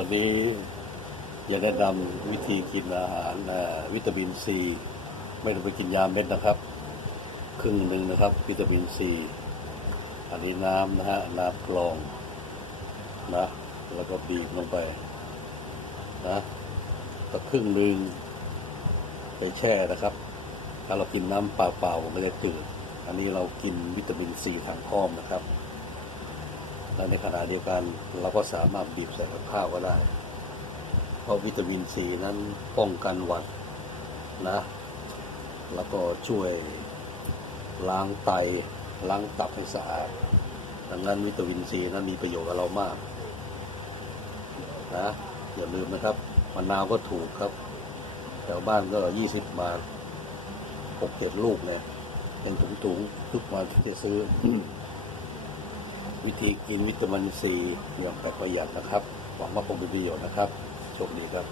วันนี้อยากแนะนำวิธีกินอาหารวิตามินซี ไม่ต้องไปกินยาเม็ดนะครับ ครึ่งหนึ่งนะครับ วิตามินซี อันนี้น้ำนะฮะน้ำกรองนะแล้วก็บีบลงไปนะก็ครึ่งหนึ่งไปแช่นะครับ ถ้าเรากินน้ำเปล่าๆมันจะจืดอันนี้เรากินวิตามินซีทางอ้อมนะครับ และในขณะเดียวกันเราก็สามารถบีบใส่กับข้าวก็ได้ เพราะวิตามินซีนั้นป้องกันหวัดนะ แล้วก็ช่วยล้างไตล้างตับให้สะอาด ดังนั้นวิตามินซีนั้นมีประโยชน์กับเรามากนะอย่าลืมนะครับมะนาวก็ถูกครับแถวบ้านก็ยี่สิบบาทหกเจ็ดลูกเนี่ยเป็นถุงๆทุกวันที่จะซื้อ วิธีกินวิตามินซีอย่างแบบประหยัดนะครับ หวังว่าคงเป็นประโยชน์นะครับโชคดีครับ